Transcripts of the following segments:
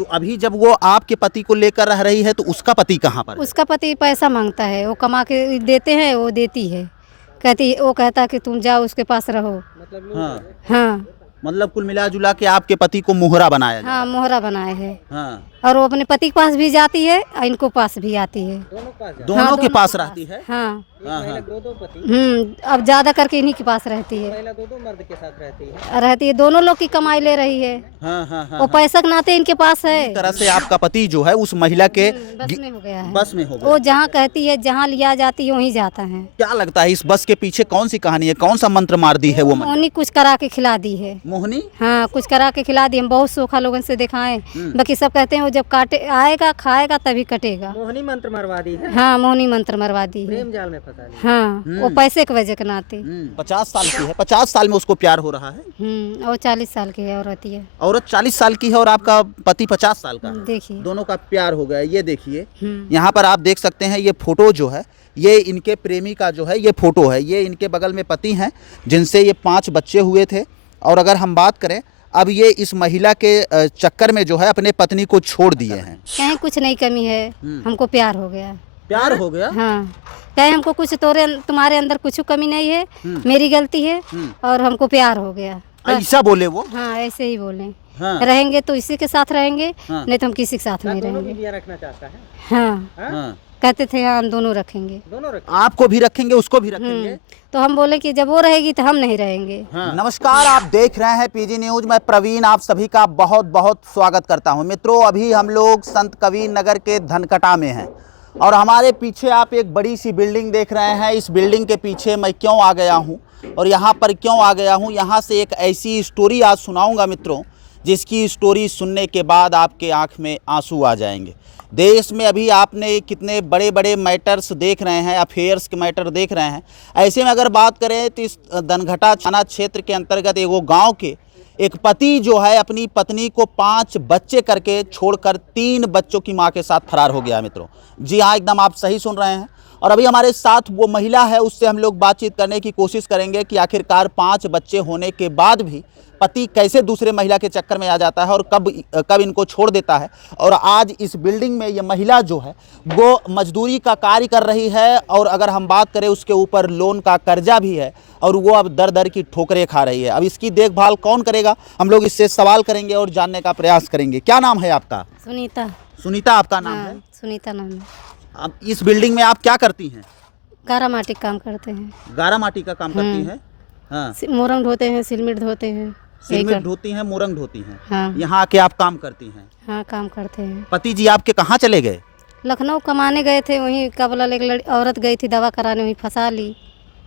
तो अभी जब वो आपके पति को लेकर रह रही है तो उसका पति कहाँ पर है? उसका पति पैसा मांगता है, वो कमा के देते हैं, वो देती है, वो कहता है कि तुम जाओ उसके पास रहो। हाँ, हाँ मतलब कुल मिला जुला के आपके पति को मोहरा बनाया जाए। हाँ, मोहरा बनाए है। हाँ, और वो अपने पति के पास भी जाती है और इनको पास भी आती है। दोनों के पास रहती है। हाँ हाँ हाँ, अब ज्यादा करके इन्हीं के पास रहती है। महिला दो मर्द के साथ रहती है। दोनों लोग की कमाई ले रही है। हाँ हाँ हाँ, वो पैसा के नाते इनके पास है। इस तरह से आपका पति जो है उस महिला के बस में हो गया है। बस में हो गया। वो जहाँ कहती है, जहाँ लिया जाती है वहीं जाता है। क्या लगता है इस बस के पीछे कौन सी कहानी है? कौन सा मंत्र मार दी है वो महिला? मोहनी कुछ करा के खिला दी है। मोहनी? हाँ, कुछ करा के खिला दी। हम बहुत सोखा लोगों से दिखाए, बाकी सब कहते हैं वो जब काटे आएगा खाएगा तभी कटेगा। मोहनी मंत्र मरवा दी है। हाँ, मोहनी मंत्र मरवा दी है। प्रेम जाल में फंसा दी। हाँ, वो पैसे के वजह के नाते। 50 साल की है, 50 साल में उसको प्यार हो रहा है। और 40 साल की है औरत है। औरत 40 साल की है और आपका पति 50 साल का है। देखिए, दोनों का प्यार हो गया। ये देखिए, यहाँ पर आप देख सकते हैं ये फोटो जो है ये इनके प्रेमी का जो है ये फोटो है। ये इनके बगल में पति हैं जिनसे ये 5 बच्चे हुए थे। और अगर हम बात करें अब ये इस महिला के चक्कर में जो है अपने पत्नी को छोड़ दिए हैं। कहीं कुछ नहीं कमी है, हमको प्यार हो गया। प्यार हो गया? हाँ, कहीं हमको कुछ तुम्हारे अंदर कुछ कमी नहीं है, मेरी गलती है और हमको प्यार हो गया। ऐसा बोले वो? हाँ, ऐसे ही बोले। हाँ। रहेंगे तो इसी के साथ रहेंगे, हाँ। नहीं तो हम किसी के साथ नहीं दोनों रहेंगे। बीवियां रखना चाहता है। हाँ, हाँ। कहते थे हाँ, हम दोनों रखेंगे। दोनों रख। आपको भी रखेंगे उसको भी रखेंगे? तो हम बोले कि जब वो रहेगी तो हम नहीं रहेंगे। हाँ। नमस्कार, आप देख रहे हैं पीजी न्यूज। मैं प्रवीण आप सभी का बहुत बहुत स्वागत करता हूं। मित्रों, अभी हम लोग संत कबीर नगर के धनकटा में हैं और हमारे पीछे आप एक बड़ी सी बिल्डिंग देख रहे हैं। इस बिल्डिंग के पीछे मैं क्यों आ गया हूं और यहाँ पर क्यों आ गया हूं, यहाँ से एक ऐसी स्टोरी आज सुनाऊंगा मित्रों, जिसकी स्टोरी सुनने के बाद आपके आँख में आंसू आ जाएंगे। देश में अभी आपने कितने बड़े बड़े मैटर्स देख रहे हैं, अफेयर्स के मैटर देख रहे हैं। ऐसे में अगर बात करें तो इस धनघटा थाना क्षेत्र के अंतर्गत एगो गांव के एक पति जो है अपनी पत्नी को 5 बच्चे करके छोड़कर 3 बच्चों की मां के साथ फरार हो गया मित्रों। जी हाँ, एकदम आप सही सुन रहे हैं। और अभी हमारे साथ वो महिला है, उससे हम लोग बातचीत करने की कोशिश करेंगे कि आखिरकार 5 बच्चे होने के बाद भी पति कैसे दूसरे महिला के चक्कर में आ जाता है और कब इनको छोड़ देता है। और आज इस बिल्डिंग में ये महिला जो है वो मजदूरी का कार्य कर रही है और अगर हम बात करें उसके ऊपर लोन का कर्जा भी है और वो अब दर दर की ठोकरें खा रही है। अब इसकी देखभाल कौन करेगा, हम लोग इससे सवाल करेंगे और जानने का प्रयास करेंगे। क्या नाम है आपका? सुनीता। सुनीता आपका नाम है? सुनीता नाम है। अब इस बिल्डिंग में आप क्या करती हैं? गारा माटी काम करते हैं। गारा माटी का काम करती हैं? हाँ। मोरंग ढोते हैं, सिलमिट धोते हैं। सिलमिट ढोती हैं, मोरंग ढोती हैं। हाँ। यहाँ आके आप काम करती हैं? हाँ, काम करते हैं। पति जी आपके कहाँ चले गए? लखनऊ कमाने गए थे, वहीं का बोला एक औरत गई थी दवा कराने, वहीं फंसा ली।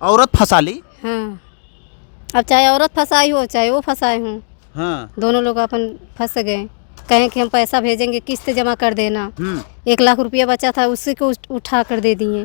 औरत फंसा ली? हाँ, अब चाहे औरत फंसाई हो चाहे वो फंसाए हों, हाँ। दोनों लोग अपन फंस गए। कहें कि हम पैसा भेजेंगे, किस्त जमा कर देना। 1 लाख रुपया बचा था, उसी को उठा कर दे दिए।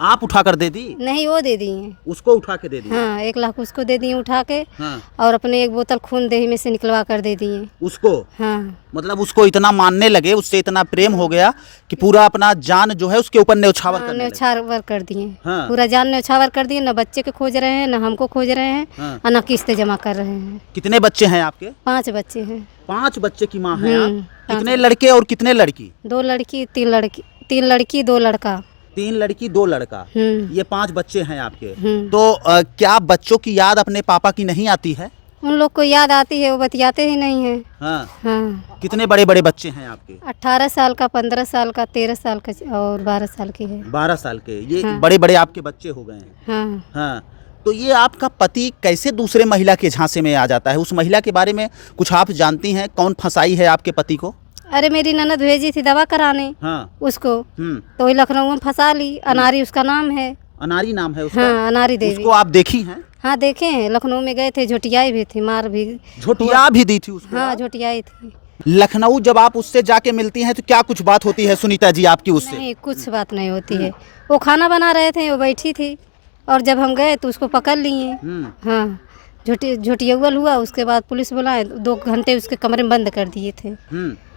आप उठा कर दे दी? नहीं, वो दे दिए। उसको उठा के दे दी? हाँ, 1 लाख उसको दे दिए उठा के। हाँ। और अपने 1 बोतल खून देही में से निकलवा कर दे दिए उसको? हाँ। मतलब उसको इतना मानने लगे, उससे इतना प्रेम हो गया कि पूरा अपना जान जो है उसके ऊपर न्यौछावर करने लगे। न्यौछावर कर दिए। हाँ। पूरा जान न्यौछावर कर दिए। न बच्चे को खोज रहे हैं, न हमको खोज रहे हैं। हाँ। और न किस्त जमा कर रहे हैं। कितने बच्चे हैं आपके? 5 बच्चे हैं। 5 बच्चे की माँ हैं आप? कितने लड़के और कितने लड़की? 2 लड़की 3 लड़की, 3 लड़की 2 लड़का। 3 लड़की 2 लड़का। ये 5 बच्चे हैं आपके। तो क्या बच्चों की याद अपने पापा की नहीं आती है? उन लोग को याद आती है, वो बतियाते ही नहीं हैं। हाँ। हाँ। कितने बड़े बड़े बच्चे हैं आपके? 18 साल का, 15 साल का, 13 साल का और 12 साल की है। 12 साल के। ये हाँ। बड़े बड़े आपके बच्चे हो गए हैं। हाँ। हाँ। तो ये आपका पति कैसे दूसरे महिला के झांसे में आ जाता है? उस महिला के बारे में कुछ आप जानती हैं? कौन फंसाई है आपके पति को? अरे, मेरी ननद भेजी थी दवा कराने। हाँ। उसको तो वही लखनऊ में फंसा ली। अनारी उसका नाम है। अनारी नाम है उसका? हाँ, अनारी देवी। उसको आप देखी हैं? हाँ, देखे हैं। लखनऊ में गए थे, झुटियाई भी थी, मार भी। झोटिया भी दी थी उसको? हाँ, झुटियाई थी। लखनऊ जब आप उससे जाके मिलती हैं तो क्या कुछ बात होती है सुनीता जी आपकी उससे? नहीं, कुछ बात नहीं होती है। वो खाना बना रहे थे, वो बैठी थी और जब हम गए तो उसको पकड़ लिए। हाँ, झुटियौल हुआ। उसके बाद पुलिस बुलाए, 2 घंटे उसके कमरे में बंद कर दिए थे।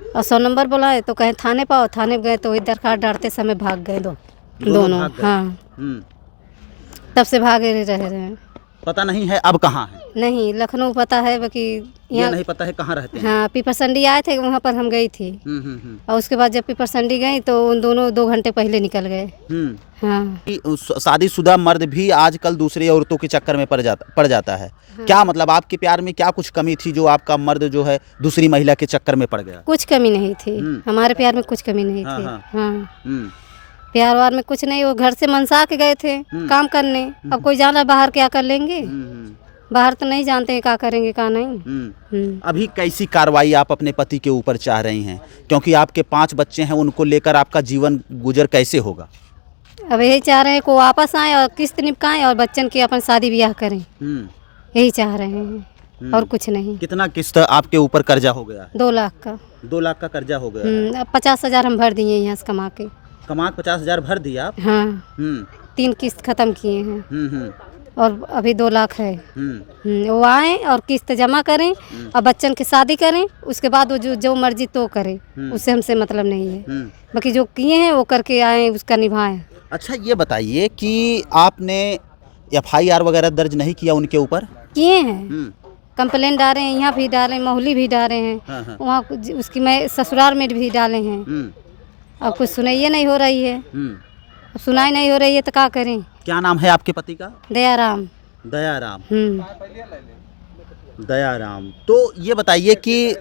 और 100 नंबर बुलाए तो कहें थाने पाओ। थाने गए तो वही दरखास्त डालते समय भाग गए दोनों। हाँ, तब से भागे रह रहे हैं। पता नहीं है अब कहाँ है? नहीं, लखनऊ पता है, बाकी ये यहाँ नहीं पता है कहाँ रहते हैं। हाँ पीपरसंडी आए थे, वहाँ पर हम गई थी। और उसके बाद जब पीपरसंडी गई तो उन दोनों 2 घंटे पहले निकल गए। हाँ। शादीशुदा मर्द भी आजकल दूसरी औरतों के चक्कर में पड़ जाता है। क्या मतलब आपके प्यार में क्या कुछ कमी थी जो आपका मर्द जो है दूसरी महिला के चक्कर में पड़ गया? कुछ कमी नहीं थी, हमारे प्यार में कुछ कमी नहीं थी। हाँ, प्यार वार में कुछ नहीं। वो घर से मनसा के गए थे काम करने। अब कोई जाना बाहर क्या कर लेंगे, बाहर तो नहीं जानते हैं क्या करेंगे क्या नहीं। अभी कैसी कार्रवाई आप अपने पति के ऊपर चाह रही हैं, क्योंकि आपके 5 बच्चे हैं, उनको लेकर आपका जीवन गुजर कैसे होगा? अब यही चाह रहे हैं को वापस आए और किस्त निपटाएं और बच्चन की अपन शादी ब्याह करें, यही चाह रहे हैं और कुछ नहीं। कितना किस्त आपके ऊपर कर्जा हो गया? 2 लाख का। 2 लाख का कर्जा हो गया। अब 50,000 हम भर दिए यहाँ से कमा के 50,000 भर दिया आप? हाँ। 3 किस्त खत्म किए हैं और अभी 2 लाख है। वो आए और किस्त जमा करें और बच्चन की शादी करें, उसके बाद वो जो मर्जी तो करें, उससे हमसे मतलब नहीं है। बाकी जो किए हैं वो करके आए, उसका निभाएं। अच्छा ये बताइए कि आपने FIR वगैरह दर्ज नहीं किया उनके ऊपर? किए हैं, कंप्लेन डाले हैं, यहाँ भी डाले, मोहली भी डाले हैं, वहाँ उसकी मैं ससुराल में भी डाले हैं। अब कुछ सुनाइए नहीं हो रही है। अब सुनाई नहीं हो रही है तो क्या करें? क्या नाम है आपके पति का? दयाराम। दयाराम। दयाराम। तो ये बताइए कि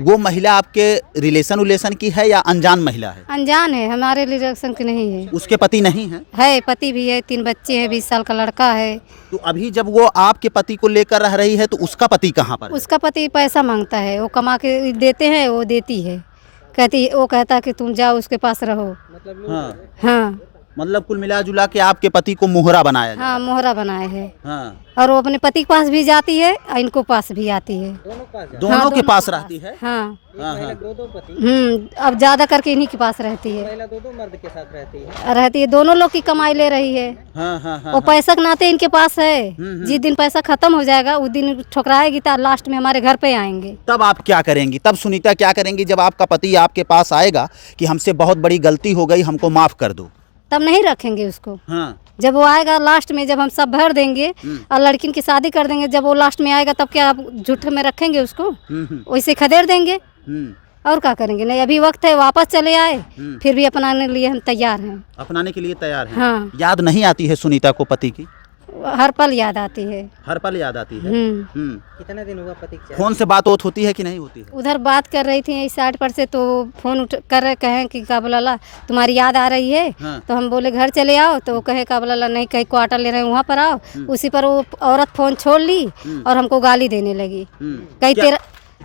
वो महिला आपके रिलेशन की है या अनजान महिला है? अनजान है, हमारे रिलेशन की नहीं है। उसके पति नहीं है? है, पति भी है, 3 बच्चे हैं, 20 साल का लड़का है। तो अभी जब वो आपके पति को लेकर रह रही है तो उसका पति कहाँ पर है? उसका पति पैसा मांगता है, वो कमा के देते हैं, वो देती है, वो कहता है कि तुम जाओ उसके पास रहो। हाँ, मतलब कुल मिला जुला के आपके पति को मोहरा बनाया हाँ, मोहरा बनाए है। हाँ। और वो अपने पति के पास भी जाती है और इनको पास भी आती है, दोनों के पास रहती है। हाँ। दो पति। अब ज्यादा करके इन्हीं के पास रहती है। महिला 2 मर्द के साथ रहती है। दोनों लोग की कमाई ले रही है। वो पैसा के नाते इनके पास है। जिस दिन पैसा खत्म हो जाएगा उस दिन ठुकराएगी तो लास्ट में हमारे घर पे आएंगे। तब आप क्या करेंगी? तब सुनीता क्या करेंगी जब आपका पति आपके पास आएगा कि हमसे बहुत बड़ी गलती हो गई, हमको माफ कर दो? तब नहीं रखेंगे उसको। हाँ। जब वो आएगा लास्ट में, जब हम सब भर देंगे और लड़की की शादी कर देंगे, जब वो लास्ट में आएगा तब क्या आप झूठ में रखेंगे उसको? वैसे खदेड़ देंगे और क्या करेंगे? नहीं, अभी वक्त है, वापस चले आए, फिर भी अपनाने के लिए हम तैयार हैं। अपनाने के लिए तैयार हैं। हाँ। याद नहीं आती है सुनीता को पति की? हर पल याद आती है। हर पल याद आती है। कितने दिन हुआ पति के? फोन से बात होती है कि नहीं होती है? उधर बात कर रही थी इस साइड पर से, तो फोन कर रहे, कहें कि काबुला तुम्हारी याद आ रही है। हाँ। तो हम बोले घर चले आओ, तो वो कहे काबुला नहीं, कहीं क्वार्टर ले रहे हैं वहाँ पर आओ। उसी पर वो औरत फोन छोड़ ली और हमको गाली देने लगी।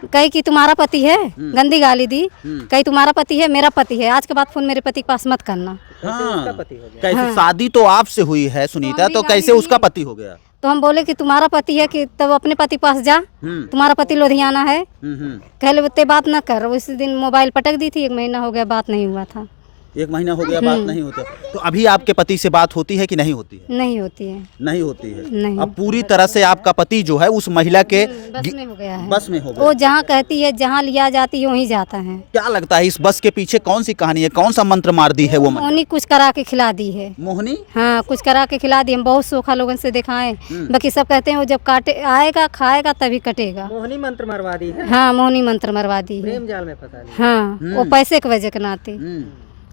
कहीं कि तुम्हारा पति है, गंदी गाली दी। कहीं तुम्हारा पति है, मेरा पति है, आज के बाद फोन मेरे पति के पास मत करना। उसका पति हो गया। कैसे? शादी तो आपसे हुई है सुनीता, तो कैसे उसका पति हो गया? तो हम बोले कि तुम्हारा पति है कि तब अपने पति पास जा, तुम्हारा पति लुधियाना है। कहले उतने बात न कर। उस दिन मोबाइल पटक दी थी, 1 महीना हो गया बात नहीं हुआ था। 1 महीना हो गया बात नहीं होता। तो अभी आपके पति से बात होती है कि नहीं होती है? नहीं होती है। नहीं होती है। नहीं। अब पूरी तरह से आपका पति जो है उस महिला के बस में हो गया है। बस में हो गया। वो जहाँ कहती है, जहाँ लिया जाती है वहीं जाता है। क्या लगता है इस बस के पीछे कौन सी कहानी है? कौन सा मंत्र मार दी है वो महिला? मोहनी कुछ करा के खिला दी है। मोहनी? हाँ, कुछ करा के खिला दी। हम बहुत सोखा लोगों से दिखाए, बाकी सब कहते हैं वो जब काटे आएगा खाएगा तभी कटेगा। मोहनी मंत्र मरवा दी है। हाँ, मोहनी मंत्र मरवा दी है। प्रेम जाल में फंसा दी। हाँ, वो पैसे के वजह के नाते।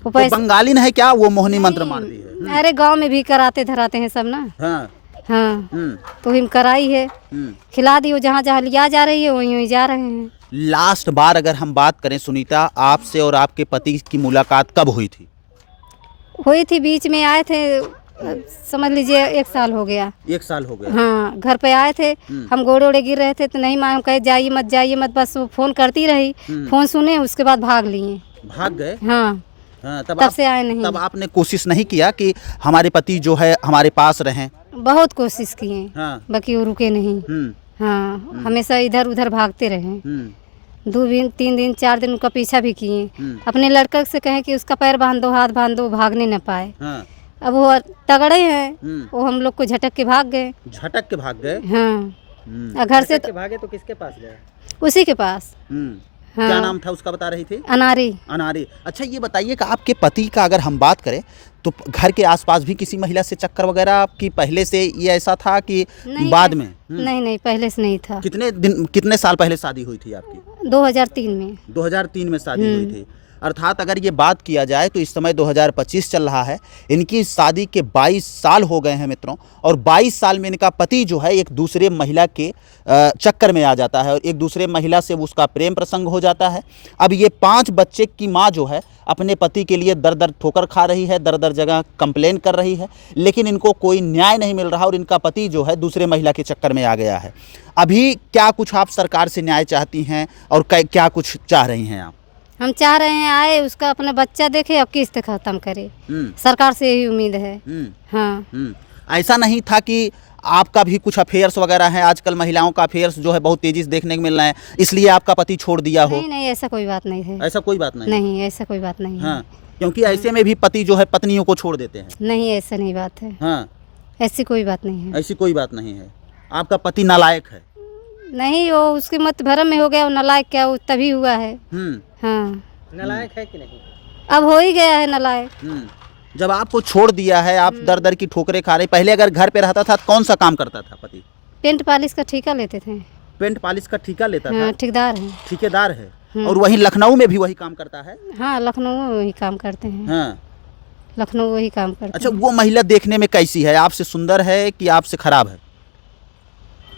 वो बंगाली है क्या? वो मोहनी मंत्र मार दी है? अरे गांव में भी कराते धराते हैं सब ना। हाँ। हाँ। तो हम कराई है, खिला दी। वो जहाँ जहाँ लिया जा रही है वहीं वहीं जा रहे हैं। लास्ट बार अगर हम बात करें सुनीता, आपसे और आपके पति की मुलाकात कब हुई थी? हुई थी, बीच में आए थे, समझ लीजिए 1 साल हो गया। 1 साल हो गया। हाँ, घर पे आए थे, हम गोड़े ओड़े गिर रहे थे तो नहीं मालूम, कहे जाइए मत, बस वो फोन करती रही। फोन सुने, उसके बाद भाग लिए। भाग गए? हाँ। हाँ, तब से आए नहीं। तब आपने कोशिश नहीं किया कि हमारे पति जो है हमारे पास रहें? बहुत कोशिश किए। हाँ। बाकी वो रुके नहीं। हाँ, हमेशा इधर उधर भागते रहे। 2 दिन 3 दिन 4 दिन उनका पीछा भी किए। अपने लड़का से कहे कि उसका पैर बांध दो, हाथ बांध दो, भागने न पाए। हाँ। अब वो तगड़े हैं, वो हम लोग को झटक के भाग गए। झटक के भाग गए? हाँ। घर से भागे तो किसके पास गए? उसी के पास। हाँ। क्या नाम था उसका बता रही थी? अनारी। अनारी। अच्छा ये बताइए कि आपके पति का अगर हम बात करें तो घर के आसपास भी किसी महिला से चक्कर वगैरह आपकी पहले से ये ऐसा था कि नहीं, बाद में? नहीं पहले से नहीं था। कितने साल पहले शादी हुई थी आपकी? 2003 में। 2003 में शादी हुई थी। अर्थात अगर ये बात किया जाए तो इस समय 2025 चल रहा है, इनकी शादी के 22 साल हो गए हैं मित्रों, और 22 साल में इनका पति जो है एक दूसरे महिला के चक्कर में आ जाता है और एक दूसरे महिला से उसका प्रेम प्रसंग हो जाता है। अब ये 5 बच्चे की माँ जो है अपने पति के लिए दर दर ठोकर खा रही है, दर दर जगह कंप्लेन कर रही है, लेकिन इनको कोई न्याय नहीं मिल रहा और इनका पति जो है दूसरे महिला के चक्कर में आ गया है। अभी क्या कुछ आप सरकार से न्याय चाहती हैं और क्या कुछ चाह रही हैं आप? हम चाह रहे हैं आए उसका अपना बच्चा देखे और किस्त खत्म करे, सरकार से यही उम्मीद है। हाँ। ऐसा नहीं था कि आपका भी कुछ अफेयर्स वगैरह हैं? आजकल महिलाओं का अफेयर्स जो है बहुत तेजी से देखने को मिल रहा है, इसलिए आपका पति छोड़ दिया हो? नहीं ऐसा कोई बात नहीं है। ऐसा कोई बात नहीं? नहीं ऐसा कोई बात नहीं हाँ, है। क्योंकि ऐसे में भी पति जो है पत्नियों को छोड़ देते हैं। नहीं ऐसा नहीं बात है। हाँ, ऐसी कोई बात नहीं है। ऐसी कोई बात नहीं है। आपका पति नालायक है? नहीं, वो उसके मत भरम में हो गया, वो नालायक क्या वो तभी हुआ है। हाँ। नालायक है कि नहीं? अब हो ही गया है नालायक। जब आपको छोड़ दिया है, आप दर दर की ठोकरें खा रहे, पहले अगर घर पे रहता था कौन सा काम करता था पति? पेंट पॉलिश का ठेका लेते थे। पेंट पॉलिश का ठेका लेता था? हाँ, ठेकेदार है। ठेकेदार है। और वहीं लखनऊ में भी वही काम करता है? हाँ, लखनऊ में वही काम करते हैं। हाँ, लखनऊ वही काम करते अच्छा, वो महिला देखने में कैसी है? आपसे सुंदर है कि आपसे खराब है?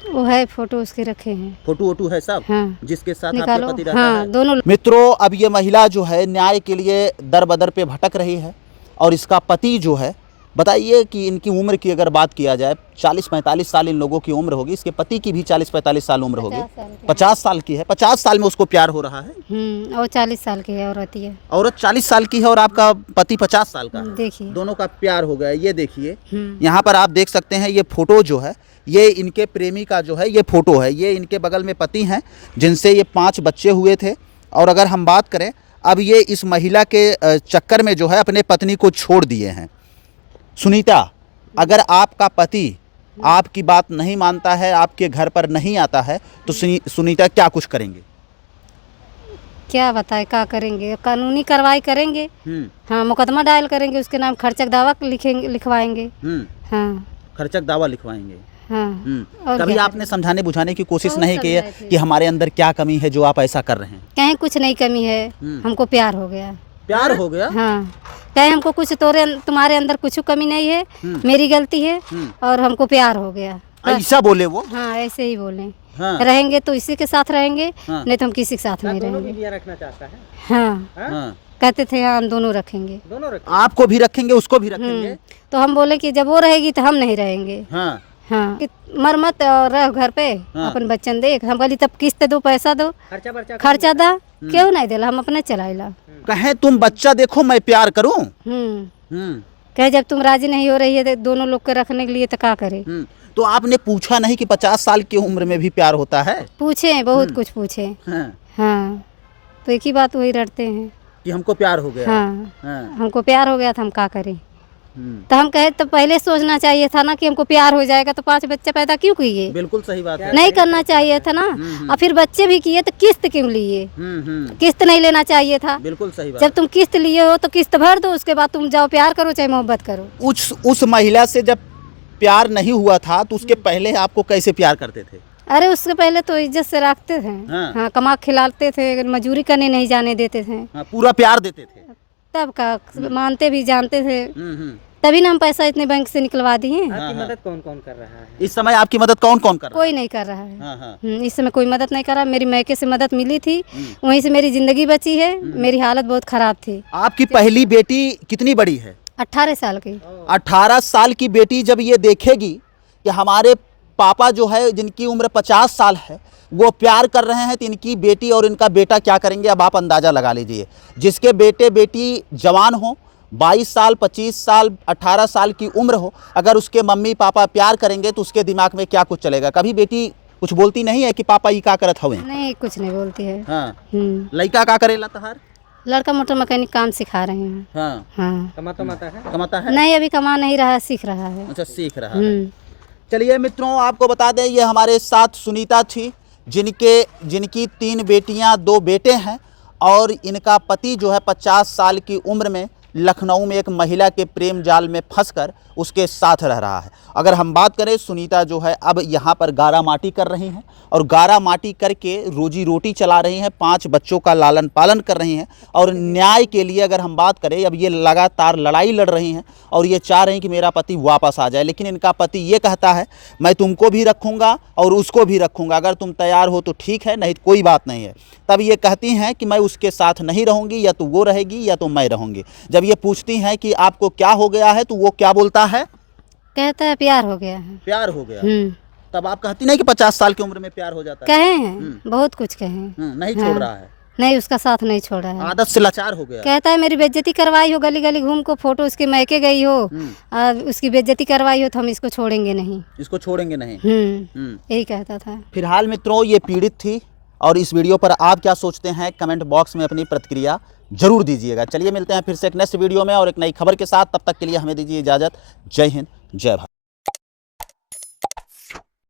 वो है, फोटो उसके रखे हैं। फोटो वोटो है सब? हाँ। जिसके साथ निकालो। आपका पति रहता हाँ, है? दोनों। मित्रों, अब ये महिला जो है न्याय के लिए दर बदर पे भटक रही है और इसका पति जो है, बताइए कि इनकी उम्र की अगर बात किया जाए 40-45 साल इन लोगों की उम्र होगी, इसके पति की भी 40-45 साल उम्र होगी। 50 साल की है। 50 साल में उसको प्यार हो रहा है। और 40 साल की है औरत है। औरत 40 साल की है और आपका पति 50 साल का है। देखिए, दोनों का प्यार हो गया। ये देखिए, यहाँ पर आप देख सकते हैं, ये फोटो जो है ये इनके प्रेमी का जो है ये फोटो है। ये इनके बगल में पति हैं जिनसे ये 5 बच्चे हुए थे। और अगर हम बात करें, अब ये इस महिला के चक्कर में जो है अपने पत्नी को छोड़ दिए हैं। सुनीता, अगर आपका पति आपकी बात नहीं मानता है, आपके घर पर नहीं आता है, तो सुनीता क्या कुछ करेंगे? क्या बताए, क्या करेंगे? कानूनी कार्रवाई करेंगे। हाँ, मुकदमा डायल करेंगे, उसके नाम खर्चक दावा लिखवाएंगे। हाँ, खर्चक दावा लिखवाएंगे। हाँ। और कभी आपने समझाने बुझाने की कोशिश नहीं की है कि हमारे अंदर क्या कमी है जो आप ऐसा कर रहे हैं? कहीं कुछ नहीं कमी है, हमको प्यार हो गया। प्यार हो गया? हाँ, कहीं हमको कुछ तुम्हारे अंदर कुछ कमी नहीं है, मेरी गलती है और हमको प्यार हो गया। ऐसा बोले वो? हाँ, ऐसे ही बोले। हाँ। रहेंगे तो इसी के साथ रहेंगे। हाँ। नहीं तो हम किसी के साथ नहीं दोनों रहेंगे। बीवियां रखना चाहता है? हाँ। हाँ। कहते थे हाँ, हम दोनों रखेंगे। दोनों रखें? आपको भी रखेंगे, उसको भी रखेंगे? तो हम बोले कि जब वो रहेगी तो हम नहीं रहेंगे। हाँ। हाँ, मर मत और रह घर पे। हाँ। अपन बच्चन देख। हम बोली तब किस्त दो, पैसा दो, खर्चा दा। क्यों नहीं देला, हम अपने चलाइला। कहे तुम बच्चा देखो मैं प्यार करूं। कहे जब तुम राजी नहीं हो रही है तो दोनों लोग के रखने के लिए तो क्या करे? तो आपने पूछा नहीं कि 50 साल की उम्र में भी प्यार होता है? पूछे, बहुत कुछ पूछे। हाँ, तो एक ही बात वही रटते हैं कि हमको प्यार हो गया। हाँ, हमको प्यार हो गया था, हम क्या करें? तो हम कहे तो पहले सोचना चाहिए था ना कि हमको प्यार हो जाएगा तो 5 बच्चे पैदा क्यों किए? बिल्कुल सही बात है। नहीं करना चाहिए था ना। और फिर बच्चे भी किए तो किस्त क्यों लिए? किस्त नहीं लेना चाहिए था। बिल्कुल सही बात। जब तुम किस्त लिए हो तो किस्त भर दो, उसके बाद तुम जाओ प्यार करो चाहे मोहब्बत करो। उस महिला से जब प्यार नहीं हुआ था तो उसके पहले आपको कैसे प्यार करते थे? अरे उसके पहले तो इज्जत से रखते थे। हाँ, कमा खिलाते थे, मजूरी करने नहीं जाने देते थे। पूरा प्यार देते थे। तब का मानते भी जानते थे, तभी ना हम पैसा इतने बैंक से निकलवा दिए। आपकी मदद कौन कौन कर रहा है इस समय? आपकी मदद कौन कौन कर रहा है? कोई नहीं कर रहा है। इस समय कोई मदद नहीं कर रहा। मेरी मैके से मदद मिली थी, वहीं से मेरी जिंदगी बची है। मेरी हालत बहुत खराब थी। आपकी पहली बेटी कितनी बड़ी है? 18 साल की। 18 साल की बेटी जब ये देखेगी कि हमारे पापा जो है जिनकी उम्र 50 साल है वो प्यार कर रहे हैं, तो इनकी बेटी और इनका बेटा क्या करेंगे? अब आप अंदाज़ा लगा लीजिए। जिसके बेटे बेटी जवान हो, 22 साल, 25 साल, 18 साल की उम्र हो, अगर उसके मम्मी पापा प्यार करेंगे तो उसके दिमाग में क्या कुछ चलेगा? कभी बेटी कुछ बोलती नहीं है कि पापा ये क्या करत हवे? नहीं, कुछ नहीं बोलती है। हाँ। लड़का क्या करेला तहार? लड़का मोटर मैकेनिक काम सिखा रहे हैं। हाँ। हाँ। कमाता है? नहीं, अभी कमा नहीं रहा, सीख रहा है। अच्छा, सीख रहा है। चलिए मित्रों, आपको बता दें ये हमारे साथ सुनीता थी। जिनकी 3 बेटियां 2 बेटे हैं और इनका पति जो है 50 साल की उम्र में लखनऊ में एक महिला के प्रेम जाल में फंसकर उसके साथ रह रहा है। अगर हम बात करें, सुनीता जो है अब यहाँ पर गारा माटी कर रही हैं और गारा माटी करके रोजी रोटी चला रही हैं, 5 बच्चों का लालन पालन कर रही हैं और न्याय के लिए अगर हम बात करें, अब ये लगातार लड़ाई लड़ रही हैं और ये चाह रही हैं कि मेरा पति वापस आ जाए, लेकिन इनका पति ये कहता है मैं तुमको भी रखूँगा और उसको भी रखूँगा, अगर तुम तैयार हो तो ठीक है, नहीं तो कोई बात नहीं है। तब ये कहती हैं कि मैं उसके साथ नहीं रहूँगी, या तो वो रहेगी या तो मैं रहूँगी। जब ये पूछती हैं कि आपको क्या हो गया है तो वो क्या बोलता है? कहता है प्यार हो गया है। प्यार हो गया। तब आप कहती नहीं कि 50 साल की उम्र में प्यार हो जाता है? कहे हैं, बहुत कुछ कहे हैं। नहीं छोड़ रहा है, नहीं उसका साथ नहीं छोड़ा है, आदत से लाचार हो गया। कहता है मेरी बेइज्जती करवाई हो, गली गली घूम को फोटो उसके मैके गई हो, उसकी बेइज्जती करवाई हो तो हम इसको छोड़ेंगे नहीं, इसको छोड़ेंगे नहीं। यही कहता था। फिलहाल मित्रों ये पीड़ित थी और इस वीडियो पर आप क्या सोचते हैं कमेंट बॉक्स में अपनी प्रतिक्रिया जरूर दीजिएगा। चलिए मिलते हैं फिर से एक नेक्स्ट वीडियो में और एक नई खबर के साथ, तब तक के लिए हमें दीजिए इजाज़त। जय हिंद, जय भारत।